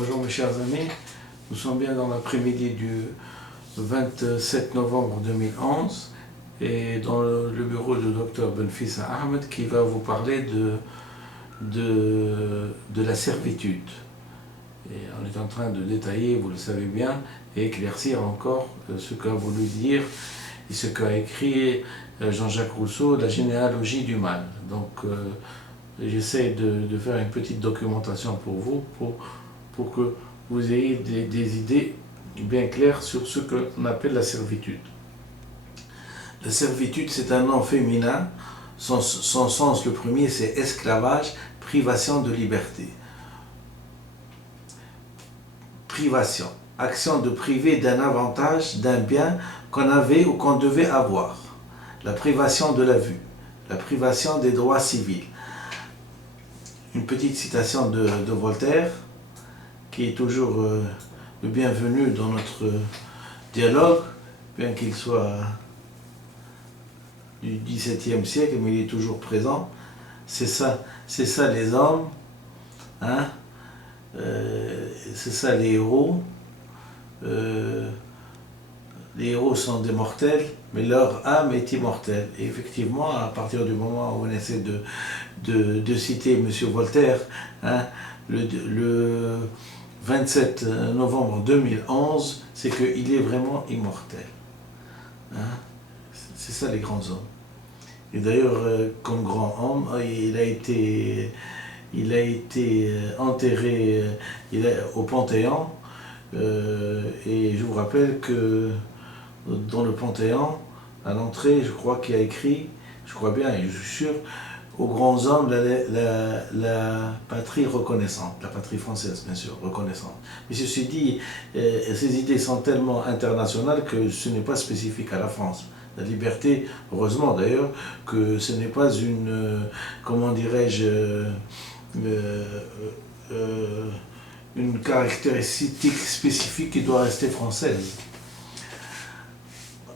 Bonjour mes chers amis, nous sommes bien dans l'après-midi du 27 novembre 2011 et dans le bureau du docteur Benfissa Ahmed qui va vous parler de la servitude. Et on est en train de détailler, vous le savez bien, et éclaircir encore ce qu'a voulu dire et ce qu'a écrit Jean-Jacques Rousseau, la généalogie du mal. Donc j'essaie de faire une petite documentation pour vous, pour que vous ayez des idées bien claires sur ce qu'on appelle la servitude. La servitude, c'est un nom féminin. Son sens le premier, c'est esclavage, privation de liberté. Privation, action de priver d'un avantage, d'un bien qu'on avait ou qu'on devait avoir. La privation de la vue, la privation des droits civils. Une petite citation de Voltaire, qui est toujours le bienvenu dans notre dialogue, bien qu'il soit du XVIIe siècle, mais il est toujours présent. C'est ça les hommes, hein? C'est ça les héros. Les héros sont des mortels, mais leur âme est immortelle. Et effectivement, à partir du moment où on essaie de citer M. Voltaire, hein, le 27 novembre 2011, c'est qu'il est vraiment immortel. Hein? C'est ça les grands hommes. Et d'ailleurs, comme grand homme, il a été enterré au Panthéon. Et je vous rappelle que dans le Panthéon, à l'entrée, je crois qu'il y a écrit, je crois bien et je suis sûr, aux grands hommes, la patrie reconnaissante, la patrie française bien sûr, reconnaissante. Mais ceci dit, ces idées sont tellement internationales que ce n'est pas spécifique à la France. La liberté, heureusement d'ailleurs, que ce n'est pas une, comment dirais-je, une caractéristique spécifique qui doit rester française.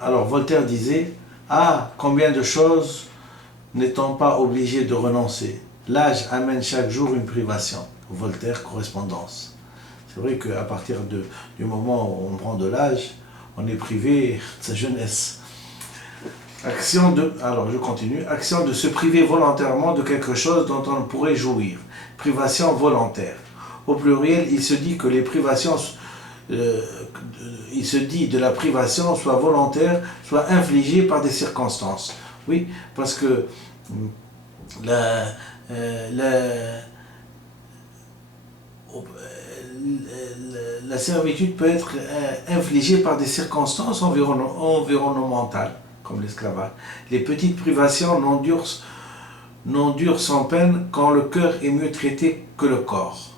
Alors Voltaire disait, « Ah, combien de choses n'étant pas obligé de renoncer. L'âge amène chaque jour une privation. » Voltaire, correspondance. C'est vrai qu'à partir du moment où on prend de l'âge, on est privé de sa jeunesse. Alors je continue. Action de se priver volontairement de quelque chose dont on pourrait jouir. Privation volontaire. Au pluriel, il se dit que les privations, il se dit de la privation soit volontaire, soit infligée par des circonstances. Oui, parce que la servitude peut être infligée par des circonstances environnementales, comme l'esclavage. Les petites privations n'endurent sans peine quand le cœur est mieux traité que le corps.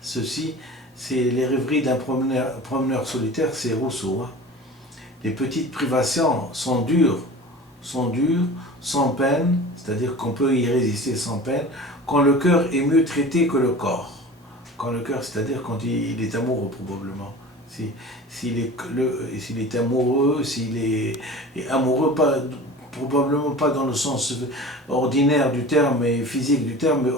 Ceci, c'est les rêveries d'un promeneur solitaire, c'est Rousseau. Hein. Les petites privations sont dures, sans peine, c'est-à-dire qu'on peut y résister sans peine, quand le cœur est mieux traité que le corps. Quand le cœur, c'est-à-dire quand il est amoureux probablement. S'il est amoureux, s'il est amoureux, probablement pas dans le sens ordinaire du terme et physique du terme, mais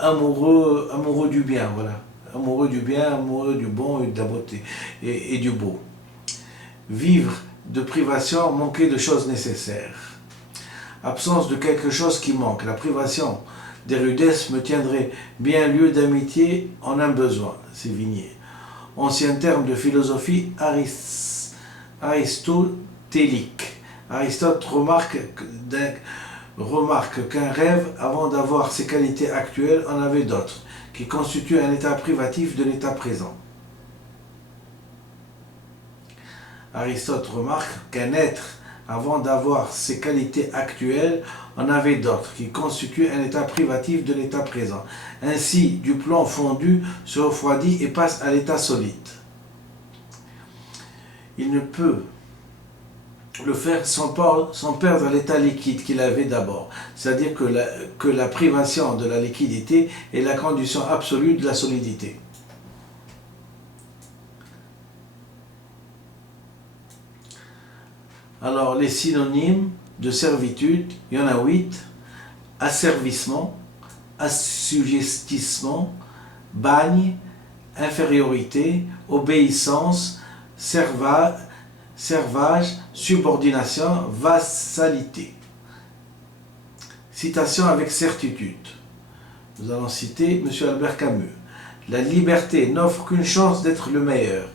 amoureux du bien, voilà. Amoureux du bien, amoureux du bon et de la beauté et du beau. Vivre de privation, manquer de choses nécessaires. Absence de quelque chose qui manque. La privation des rudesses me tiendrait bien lieu d'amitié en un besoin. C'est Vignier. Ancien terme de philosophie aristotélique. Aristote remarque qu'un rêve, avant d'avoir ses qualités actuelles, en avait d'autres, qui constituent un état privatif de l'état présent. Aristote remarque qu'un être, avant d'avoir ses qualités actuelles, en avait d'autres, qui constituent un état privatif de l'état présent. Ainsi, du plomb fondu se refroidit et passe à l'état solide. Il ne peut le faire sans perdre l'état liquide qu'il avait d'abord. C'est-à-dire que la privation de la liquidité est la condition absolue de la solidité. Alors, les synonymes de servitude, il y en a 8. Asservissement, assujettissement, bagne, infériorité, obéissance, servage, subordination, vassalité. Citation avec certitude. Nous allons citer M. Albert Camus. La liberté n'offre qu'une chance d'être le meilleur.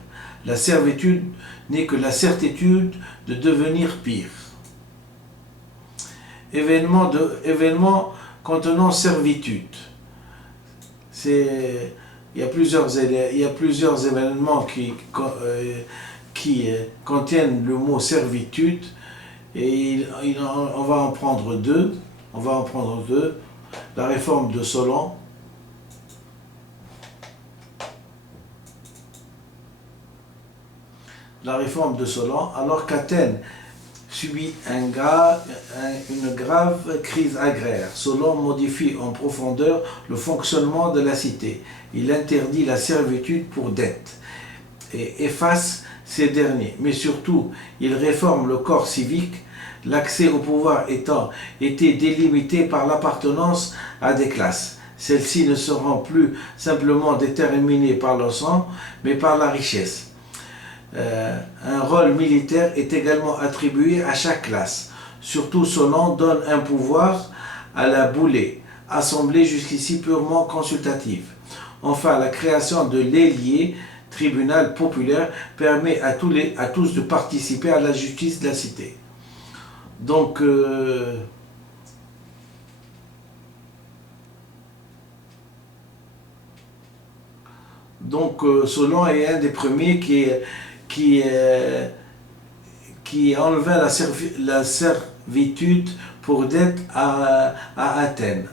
La servitude n'est que la certitude de devenir pire. Événement contenant servitude. Il y a plusieurs événements qui contiennent le mot servitude et on va en prendre deux. La réforme de Solon. Alors qu'Athènes subit une grave crise agraire, Solon modifie en profondeur le fonctionnement de la cité. Il interdit la servitude pour dette et efface ces derniers. Mais surtout, il réforme le corps civique, l'accès au pouvoir était délimité par l'appartenance à des classes. Celles-ci ne seront plus simplement déterminées par le sang, mais par la richesse. Un rôle militaire est également attribué à chaque classe. Surtout, Solon donne un pouvoir à la boulée, assemblée jusqu'ici purement consultative. Enfin, la création de l'ailier, tribunal populaire, permet à tous de participer à la justice de la cité. Donc, Solon est un des premiers qui enlevait la servitude pour dette à Athènes,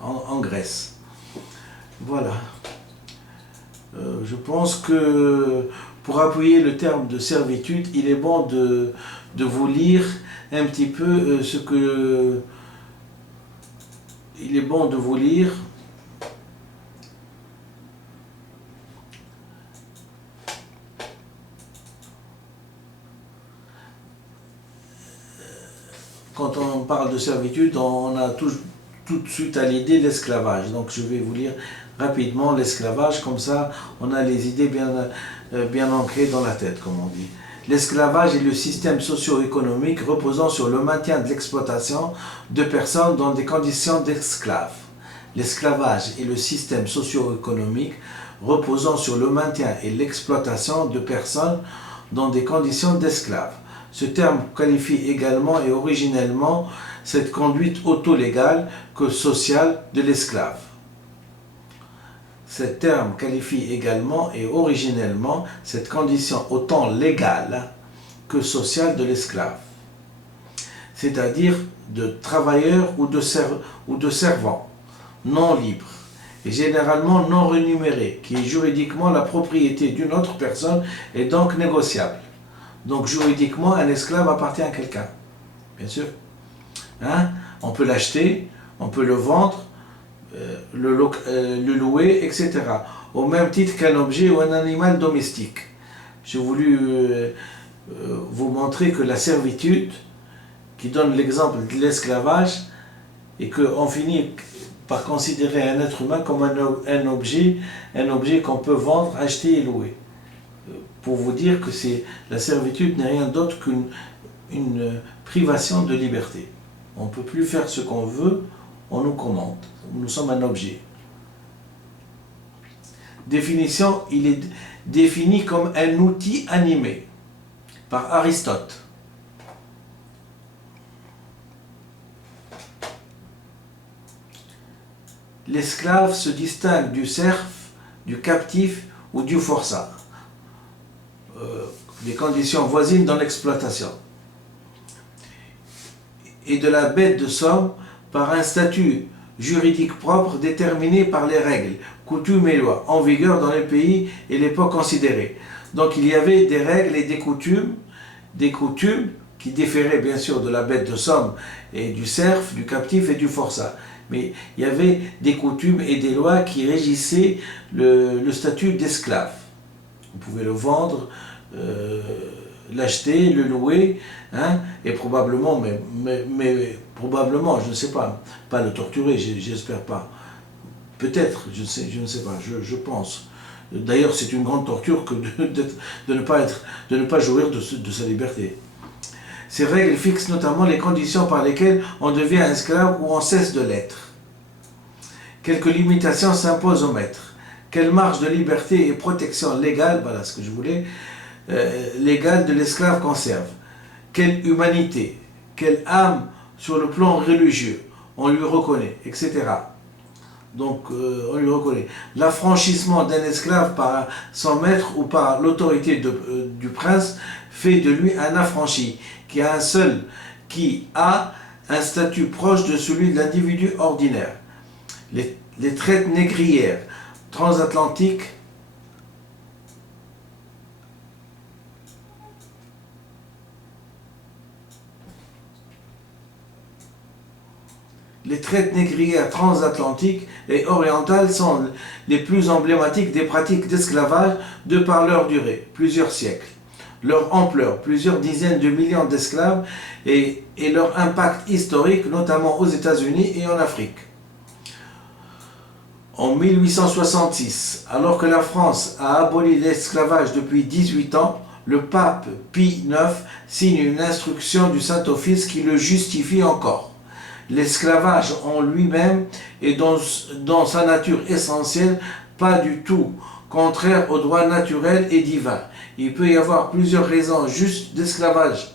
en Grèce. Voilà. Je pense que pour appuyer le terme de servitude, il est bon de vous lire un petit peu ce que... Il est bon de vous lire quand on parle de servitude, on a tout de suite à l'idée l'esclavage. Donc je vais vous lire rapidement l'esclavage, comme ça on a les idées bien ancrées dans la tête, comme on dit. L'esclavage est le système socio-économique reposant sur le maintien de l'exploitation de personnes dans des conditions d'esclaves. L'esclavage est le système socio-économique reposant sur le maintien et l'exploitation de personnes dans des conditions d'esclaves. Ce terme qualifie également et originellement cette conduite auto-légale que sociale de l'esclave. Ce terme qualifie également et originellement cette condition autant légale que sociale de l'esclave, c'est-à-dire de travailleur ou de servant, non libre, et généralement non rémunéré, qui est juridiquement la propriété d'une autre personne et donc négociable. Donc juridiquement, un esclave appartient à quelqu'un, bien sûr. On peut l'acheter, on peut le vendre, le louer, etc. Au même titre qu'un objet ou un animal domestique. J'ai voulu vous montrer que la servitude, qui donne l'exemple de l'esclavage, et qu'on finit par considérer un être humain comme un objet qu'on peut vendre, acheter et louer. Pour vous dire que la servitude n'est rien d'autre qu'une privation de liberté. On ne peut plus faire ce qu'on veut, on nous commande. Nous sommes un objet. Définition, il est défini comme un outil animé par Aristote. L'esclave se distingue du serf, du captif ou du forçat. Les conditions voisines dans l'exploitation. Et de la bête de somme par un statut juridique propre déterminé par les règles, coutumes et lois en vigueur dans les pays et l'époque considérée. Donc il y avait des règles et des coutumes qui différaient bien sûr de la bête de somme et du serf, du captif et du forçat. Mais il y avait des coutumes et des lois qui régissaient le statut d'esclave. Vous pouvez le vendre, l'acheter, le louer, et probablement, mais probablement, je ne sais pas le torturer, j'espère pas. Peut-être, je ne sais pas, je pense. D'ailleurs, c'est une grande torture que de ne pas jouir de sa liberté. Ces règles fixent notamment les conditions par lesquelles on devient esclave ou on cesse de l'être. Quelques limitations s'imposent au maître. Quelle marge de liberté et protection légale, voilà ce que je voulais, légale de l'esclave conserve. Quelle humanité, quelle âme sur le plan religieux, on lui reconnaît, etc. Donc, on lui reconnaît. L'affranchissement d'un esclave par son maître ou par l'autorité du prince fait de lui un affranchi, qui a un statut proche de celui de l'individu ordinaire. Les traites négrières transatlantiques Les traites négrières transatlantiques et orientales sont les plus emblématiques des pratiques d'esclavage de par leur durée, plusieurs siècles, leur ampleur, plusieurs dizaines de millions d'esclaves, et leur impact historique, notamment aux États-Unis et en Afrique. En 1866, alors que la France a aboli l'esclavage depuis 18 ans, le pape Pie IX signe une instruction du Saint-Office qui le justifie encore. L'esclavage en lui-même est dans sa nature essentielle pas du tout contraire au droit naturel et divin. Il peut y avoir plusieurs raisons justes d'esclavage,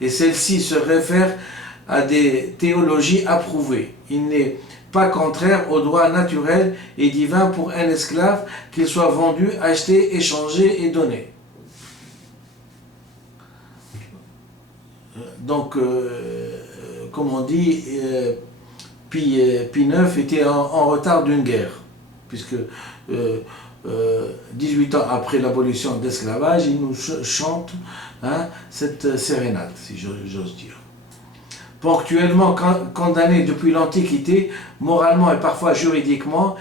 et celles-ci se réfèrent à des théologies approuvées. Il n'est pas contraire au droit naturel et divin pour un esclave qu'il soit vendu, acheté, échangé et donné. Donc, comme on dit, Pie IX était en retard d'une guerre, puisque 18 ans après l'abolition de l'esclavage, il nous chante cette sérénade, si j'ose dire. Ponctuellement condamné depuis l'Antiquité, moralement et parfois juridiquement,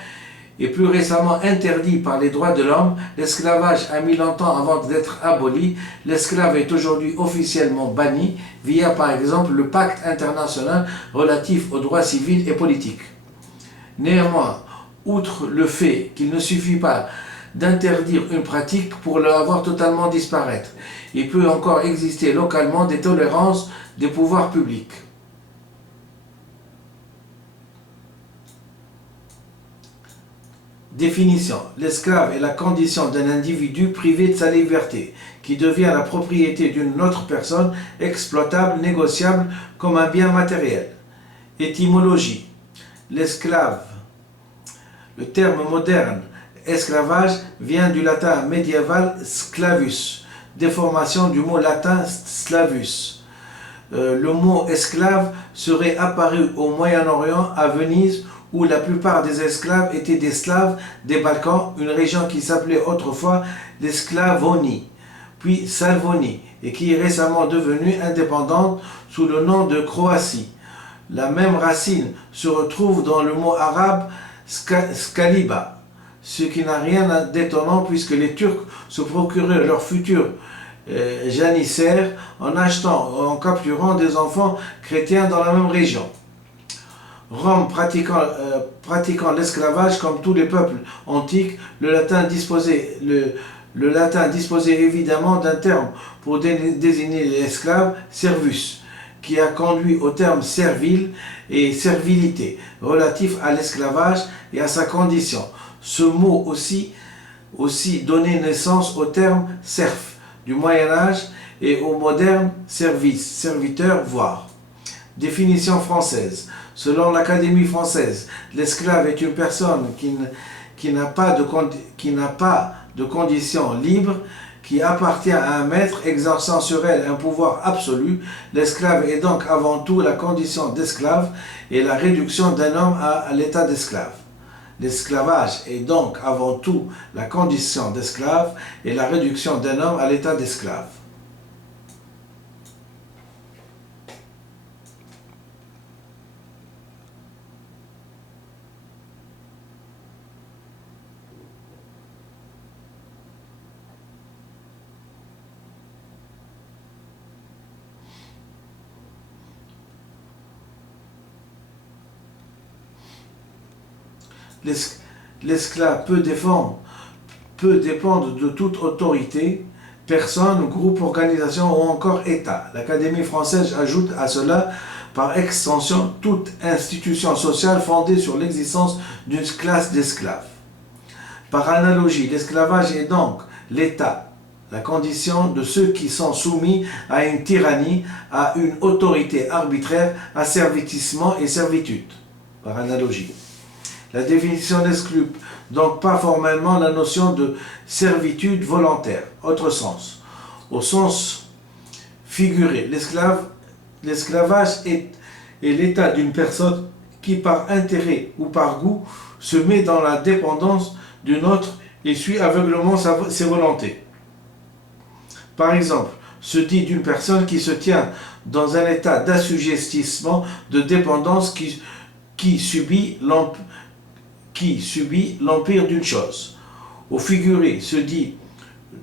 et plus récemment interdit par les droits de l'homme, l'esclavage a mis longtemps avant d'être aboli. L'esclave est aujourd'hui officiellement banni via par exemple le pacte international relatif aux droits civils et politiques. Néanmoins, outre le fait qu'il ne suffit pas d'interdire une pratique pour la voir totalement disparaître, il peut encore exister localement des tolérances des pouvoirs publics. Définition. L'esclave est la condition d'un individu privé de sa liberté, qui devient la propriété d'une autre personne, exploitable, négociable comme un bien matériel. Étymologie. L'esclave. Le terme moderne esclavage vient du latin médiéval sclavus, déformation du mot latin slavus. Le mot esclave serait apparu au Moyen-Orient, à Venise, où la plupart des esclaves étaient des Slaves des Balkans, une région qui s'appelait autrefois l'Esclavonie, puis Salvonie, et qui est récemment devenue indépendante sous le nom de Croatie. La même racine se retrouve dans le mot arabe Skaliba, ce qui n'a rien d'étonnant puisque les Turcs se procuraient leur futur janissaires en achetant, en capturant des enfants chrétiens dans la même région. Rome pratiquant l'esclavage comme tous les peuples antiques, le latin disposait évidemment d'un terme pour désigner l'esclave, servus, qui a conduit au terme servile et servilité, relatif à l'esclavage et à sa condition. Ce mot aussi donnait naissance au terme serf du Moyen-Âge et au moderne service, serviteur, voire. Définition française. Selon l'Académie française, l'esclave est une personne qui n'a pas de condition libre, qui appartient à un maître exerçant sur elle un pouvoir absolu. L'esclave est donc avant tout la condition d'esclave et la réduction d'un homme à l'état d'esclave. L'esclavage est donc avant tout la condition d'esclave et la réduction d'un homme à l'état d'esclave. L'esclave peut dépendre de toute autorité, personne, groupe, organisation ou encore État. L'Académie française ajoute à cela, par extension, toute institution sociale fondée sur l'existence d'une classe d'esclaves. Par analogie, l'esclavage est donc l'État, la condition de ceux qui sont soumis à une tyrannie, à une autorité arbitraire, asservissement et servitude. Par analogie. La définition n'exclut donc pas formellement la notion de servitude volontaire. Autre sens. Au sens figuré, l'esclavage est l'état d'une personne qui, par intérêt ou par goût, se met dans la dépendance d'une autre et suit aveuglément ses volontés. Par exemple, se dit d'une personne qui se tient dans un état d'assujettissement, de dépendance qui subit l'empire d'une chose. Au figuré, se dit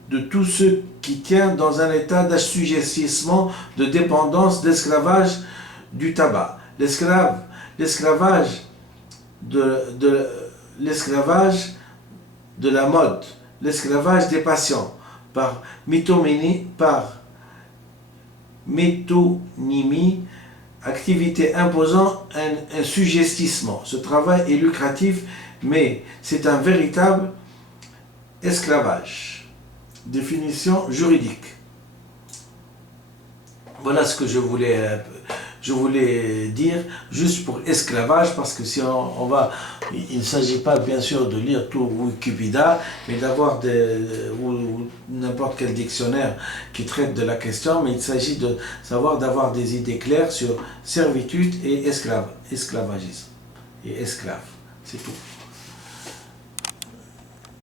de tous ceux qui tiennent dans un état d'assujettissement, de dépendance, d'esclavage du tabac. L'esclavage de la mode, l'esclavage des passions, par métonymie, activité imposant un suggestisme. Ce travail est lucratif, mais c'est un véritable esclavage. Définition juridique. Voilà ce que je voulais dire, juste pour esclavage, parce que si on va, il ne s'agit pas bien sûr de lire tout Wikipédia, mais d'avoir ou n'importe quel dictionnaire qui traite de la question, mais il s'agit de savoir d'avoir des idées claires sur servitude et esclavagisme et esclave, c'est tout.